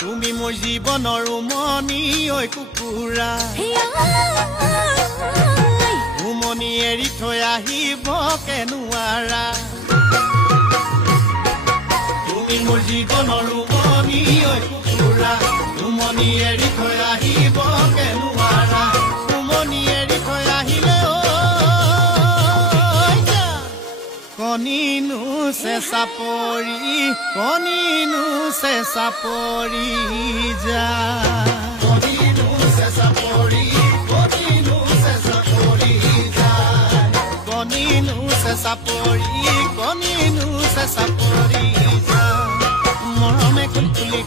তুমি মোৰ জীৱনৰ উমনি ঐ কুকুৰা উমনি এৰি থৈ আহিব কেনুৱাৰা তুমি মোৰ জীৱনৰ উমনি ঐ কুকুৰা উমনি এৰি থৈ আহিব কেনুৱাৰা উমনি এৰি থৈ আহিলে কণিনো চেঁচা পৰি যা কণিনো চেঁচা পৰি যা কণিনো চেঁচা পৰি যা মৰমে কুলকুলি